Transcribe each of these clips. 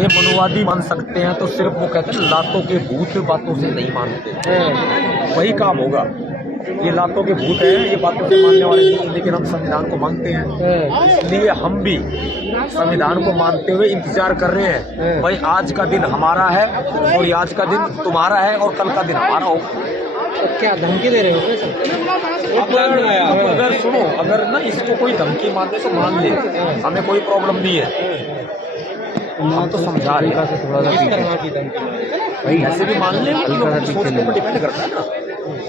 ये मनुवादी मान सकते हैं तो सिर्फ वो कहते हैं लातों के भूत बातों से नहीं मानते, वही काम होगा। ये लातों के भूत हैं, ये बातों से मानने वाले नहीं, लेकिन हम संविधान को मानते हैं। इसलिए हम भी संविधान को मानते हुए इंतजार कर रहे हैं भाई आज का दिन हमारा है और आज का दिन तुम्हारा है और कल का दिन हमारा हो। तो क्या धमकी दे रहे हो? अगर सुनो, अगर ना इसको कोई धमकी मान दे तो मान ले, हमें कोई प्रॉब्लम नहीं है। हम तो समझा रहे हैं थोड़ा सा भाई, ऐसे भी मान ले, सोचने पर डिपेंड करता है ना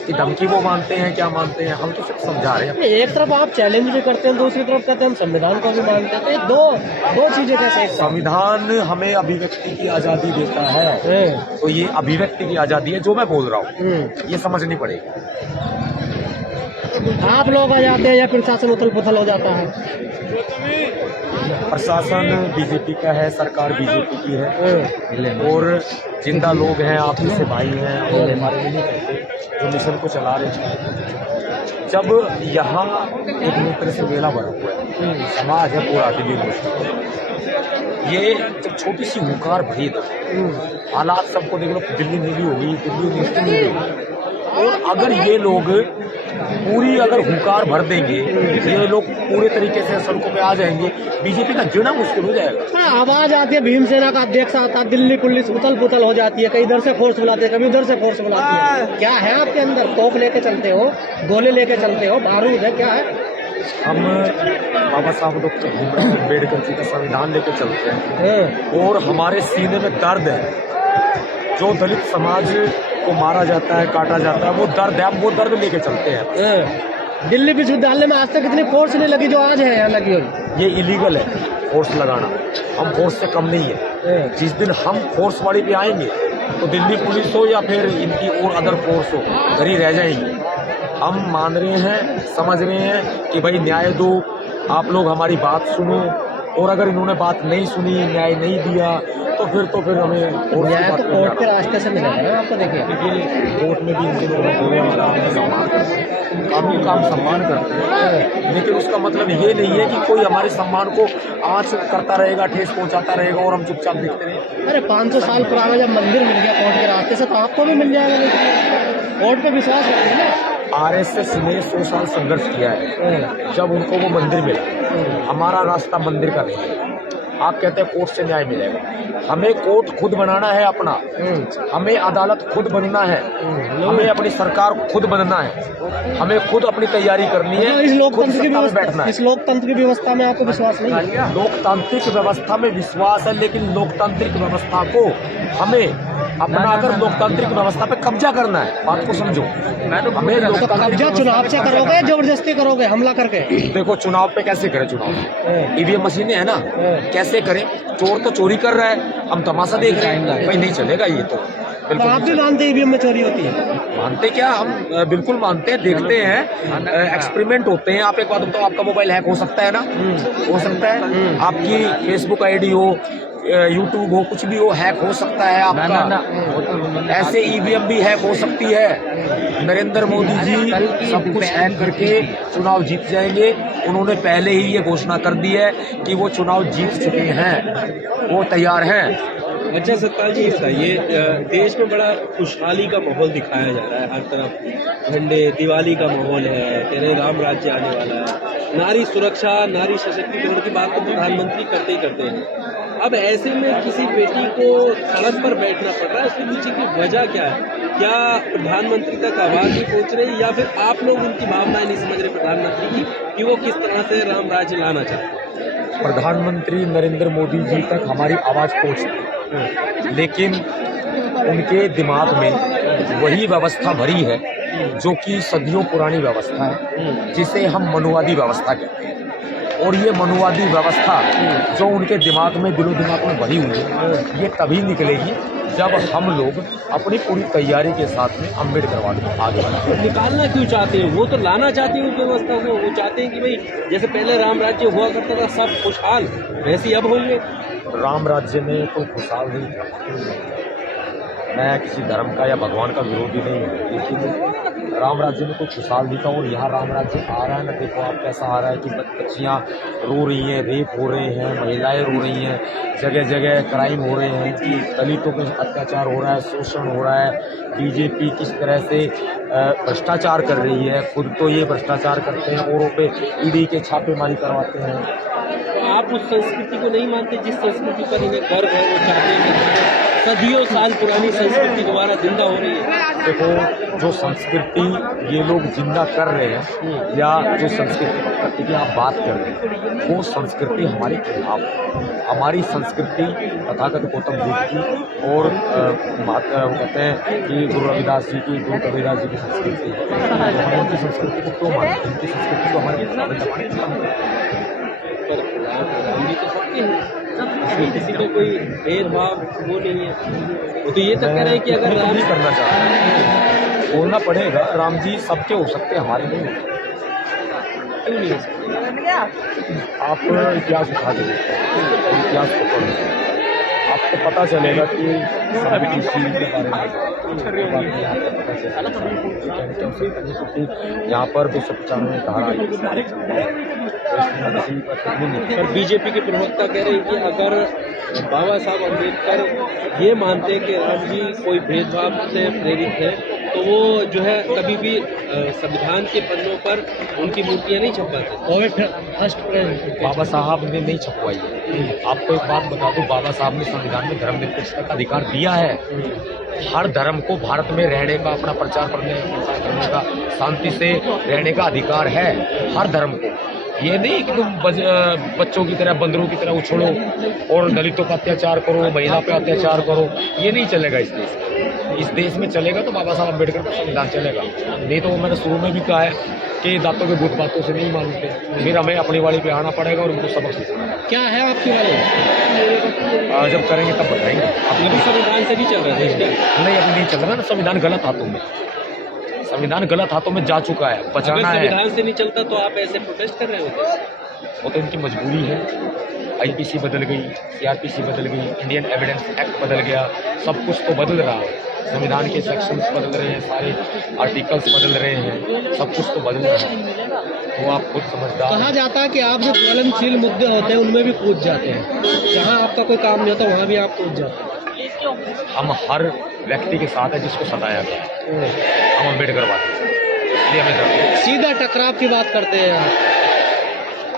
कि धमकी वो मानते हैं क्या मानते हैं। हम तो सिर्फ समझा रहे हैं। एक तरफ आप चैलेंज भी करते हैं, दूसरी तरफ कहते हैं हम संविधान को भी मानते हैं, तो ये दो चीजें कैसे? संविधान हमें अभिव्यक्ति की आजादी देता है, तो ये अभिव्यक्ति की आजादी है जो मैं बोल रहा हूँ, ये समझनी पड़ेगी। आप लोग आ जाते हैं या प्रशासन उथल पुथल हो जाता है? प्रशासन बीजेपी का है, सरकार बीजेपी की है, और जिंदा लोग हैं, आप जैसे भाई हैं, और हमारे नहीं कहते जो मिशन को चला रहे हैं। जब यहाँ एक तरह से मेला बना हुआ है, समाज है पूरा दिल्ली में, ये जब छोटी सी हुंकार भरी तो हालात सबको देख लो, दिल्ली नीली होगी, दिल्ली नीली होगी, और अगर ये लोग पूरी अगर हुंकार भर देंगे, ये लोग पूरे तरीके से सड़कों पे आ जाएंगे, बीजेपी का जीना मुश्किल हो जाएगा। आवाज आती है भीमसेना का अध्यक्ष आता है, दिल्ली पुलिस उथल पुथल हो जाती है, कहीं इधर से फोर्स बुलाते हैं, कभी उधर से फोर्स बुलाती है। क्या है आपके अंदर? तोप लेके चलते हो, गोले लेके चलते हो, बारूद है, क्या है? हम बाबा साहब डॉक्टर भीमराव अम्बेडकर जी का संविधान लेके चलते हैं, और हमारे सीने में दर्द है। जो दलित समाज को मारा जाता है, काटा जाता है, वो दर्द है, हम वो दर्द लेके चलते हैं। दिल्ली विश्वविद्यालय में आज तक इतनी फोर्स नहीं लगी जो आज है यहाँ लगी हुई। ये इलीगल है फोर्स लगाना, हम फोर्स से कम नहीं है। जिस दिन हम फोर्स वाली पे आएंगे तो दिल्ली पुलिस हो या फिर इनकी और अदर फोर्स हो, घर ही रह जाएंगे। हम मान रहे हैं, समझ रहे हैं कि भाई न्याय दो, आप लोग हमारी बात सुनो, और अगर इन्होंने बात नहीं सुनी, न्याय नहीं दिया, तो फिर हमें न्याय तो कोर्ट के रास्ते से मिलेगा ना आपको। देखिए कोर्ट में भी इनके लोग सम्मान करते हैं, कानून का हम सम्मान करते हैं, लेकिन उसका मतलब ये नहीं है कि कोई हमारे सम्मान को आँच करता रहेगा, ठेस पहुंचाता रहेगा और हम चुपचाप देखते रहेंगे। अरे 500 साल पुराना जब मंदिर मिल गया कोर्ट के रास्ते से, तो आपको भी मिल जाएगा। कोर्ट पे विश्वास रखते हैं ना। आरएसएस ने 100 साल संघर्ष किया है, जब उनको वो मंदिर मिला। हमारा रास्ता मंदिर का नहीं है। आप कहते हैं कोर्ट से न्याय मिलेगा, हमें कोर्ट खुद बनाना है अपना, हमें अदालत खुद बनना है, हमें अपनी सरकार खुद बनना है, हमें खुद अपनी तैयारी करनी है। इस लोकतंत्र की बैठना है। इस लोकतंत्र की व्यवस्था में आपको विश्वास नहीं है? लोकतांत्रिक व्यवस्था में विश्वास है, लेकिन लोकतांत्रिक व्यवस्था को हमें अपना अगर लोकतांत्रिक व्यवस्था पे कब्जा करना है, बात को समझो। हमें कब्जा चुनाव से करोगे, जबरदस्ती करोगे, हमला करके? देखो चुनाव पे कैसे करें? चुनाव ईवीएम मशीनें है ना, कैसे करें? चोर तो चोरी कर रहा है, हम तमाशा देख रहे हैं, भाई नहीं चलेगा ये तो। आप भी मानते हैं ईवीएम में चोरी होती है? मानते क्या, हम बिल्कुल मानते हैं, देखते हैं, एक्सपेरिमेंट होते हैं। आप एक बात बताओ, आपका मोबाइल हैक हो सकता है ना? हो सकता है। आपकी फेसबुक आईडी हो, यूट्यूब हो, कुछ भी हो, हैक हो सकता है आपका। ऐसे ईवीएम भी हैक हो सकती है। नरेंद्र मोदी जी सब कुछ हैक करके चुनाव जीत जाएंगे। उन्होंने पहले ही ये घोषणा कर दी है कि वो चुनाव जीत चुके हैं, वो तैयार हैं। अच्छा सत्तार जी बताइए, देश में बड़ा खुशहाली का माहौल दिखाया जा रहा है, हर तरफ झंडे, दिवाली का माहौल है, तेरे राम राज्य आने वाला है, नारी सुरक्षा, नारी सशक्तिकरण की बात तो प्रधानमंत्री करते ही करते हैं। अब ऐसे में किसी बेटी को सड़क पर बैठना पड़ रहा है, उसके पीछे की वजह क्या है? क्या प्रधानमंत्री तक आवाज नहीं पहुंच रही, या फिर आप लोग उनकी भावनाएं नहीं समझ रहे प्रधानमंत्री की कि वो किस तरह से राम राज्य लाना चाहते हैं? प्रधानमंत्री नरेंद्र मोदी जी तक हमारी आवाज पहुंचती, लेकिन उनके दिमाग में वही व्यवस्था भरी है जो कि सदियों पुरानी व्यवस्था है, जिसे हम मनुवादी व्यवस्था कहते हैं। और ये मनुवादी व्यवस्था जो उनके दिमाग में, दिलो दिमाग में भरी हुई है, ये तभी निकलेगी जब हम लोग अपनी पूरी तैयारी के साथ में अम्बेडकरवाद को आगे बढ़ाएं। निकालना क्यों चाहते हैं? वो तो लाना चाहते हैं उस व्यवस्था को। वो चाहते हैं कि भाई जैसे पहले राम राज्य हुआ करता था सब खुशहाल, वैसे अब होंगे। राम राज्य में कोई खुशहाल नहीं था। मैं किसी धर्म का या भगवान का विरोधी नहीं हूँ, लेकिन राम राज्य में कोई खुशहाल नहीं था और यहाँ राम राज्य आ रहा है ना। देखो आप कैसा आ रहा है कि बच्चियाँ रो रही हैं, रेप हो रहे हैं, महिलाएं रो रही हैं, जगह जगह क्राइम हो रहे हैं, दलितों पे अत्याचार हो रहा है, शोषण हो रहा है। बीजेपी किस तरह से भ्रष्टाचार कर रही है, खुद तो ये भ्रष्टाचार करते हैं, औरों पे ईडी के छापेमारी करवाते हैं। तो आप उस संस्कृति को नहीं मानते जिस संस्कृति पर इन्हें गर्व है? वो चाहते हैं कि सदियों साल पुरानी संस्कृति दोबारा जिंदा हो रही है। देखो जो संस्कृति ये लोग जिंदा कर रहे हैं या जो संस्कृति की आप बात कर रहे हैं, वो संस्कृति हमारे खिलाफ। हमारी संस्कृति तथागत गौतम बुद्ध की और कहते हैं कि गुरु रविदास जी की, गुरु कबीरदास जी की संस्कृति है। तो हम उनकी संस्कृति को क्यों मानते हैं? उनकी संस्कृति को हमारे तो सबके हैं, इसमें किसी का कोई भेदभाव वो नहीं है। वो तो ये तक कह रहे हैं कि अगर राम नहीं करना चाहते, बोलना पड़ेगा राम जी सबके हो सकते हैं, हमारे नहीं हो सकते। क्यों नहीं हो सकते? आप इतिहास उठा के देखो, इतिहास को पढ़ो, आपको पता चलेगा कि संवेदनशील के बारे में यहाँ पर 295 धारा आई। पर बीजेपी के प्रवक्ता कह रहे हैं कि अगर बाबा साहब अम्बेडकर ये मानते हैं कि राम जी कोई भेदभाव से प्रेरित है, तो वो जो है कभी भी संविधान के पन्नों पर उनकी मूर्तियां नहीं छपवाते। बाबा साहब ने नहीं छपवाई है। आपको एक बात बता दूं, बाबा साहब ने संविधान में धर्मनिरपेक्षता का अधिकार दिया है। हर धर्म को भारत में रहने का, अपना प्रचार करने का, शांति से रहने का अधिकार है हर धर्म को। ये नहीं कि तुम बच्चों की तरह, बंदरों की तरह उछलो और दलितों का अत्याचार करो, महिला पे अत्याचार करो। ये नहीं चलेगा इस देश में। इस देश में चलेगा तो बाबा साहब अम्बेडकर का संविधान चलेगा, नहीं तो मैंने शुरू में भी कहा है कि दांतों के भूत बातों से नहीं मानते। फिर हमें अपनी वाली पे आना पड़ेगा और उनको सबक सीखना। क्या है आपकी वाली? जब करेंगे तब बताएंगे। अभी भी संविधान से नहीं चल रहा है? नहीं, अभी नहीं चल रहा ना। संविधान गलत हाथों में, संविधान गलत हाथों में जा चुका है, बचाना है। संविधान से नहीं चलता तो आप ऐसे प्रोटेस्ट कर रहे होते? वो तो इनकी मजबूरी है। आईपीसी बदल गई, सीआरपीसी बदल गई, इंडियन एविडेंस एक्ट बदल गया, सब कुछ तो बदल रहा है। संविधान के सेक्शंस बदल रहे हैं, सारे आर्टिकल्स बदल रहे हैं, सब कुछ तो बदल रहा है। तो आप खुद समझदार। कहा जाता है कि आप जो ज्वलनशील मुद्दे होते हैं उनमें भी कूद जाते हैं, जहाँ आपका कोई काम नहीं होता वहाँ भी आप कूद जाते हैं। हम हर व्यक्ति के साथ है जिसको सताया गया है। हम अम्बेडकर वाले, इसलिए हमें डर है। सीधा टकराव की बात करते हैं आप।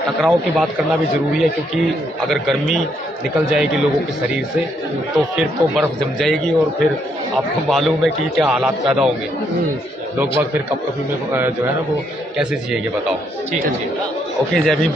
टकराव की बात करना भी जरूरी है, क्योंकि अगर गर्मी निकल जाएगी लोगों के शरीर से तो फिर तो बर्फ जम जाएगी और फिर आपको मालूम है कि क्या हालात पैदा होंगे। लोग बाग फिर कपड़ों में जो है ना वो कैसे जिएंगे बताओ। ठीक है जी, ओके, जय भीम।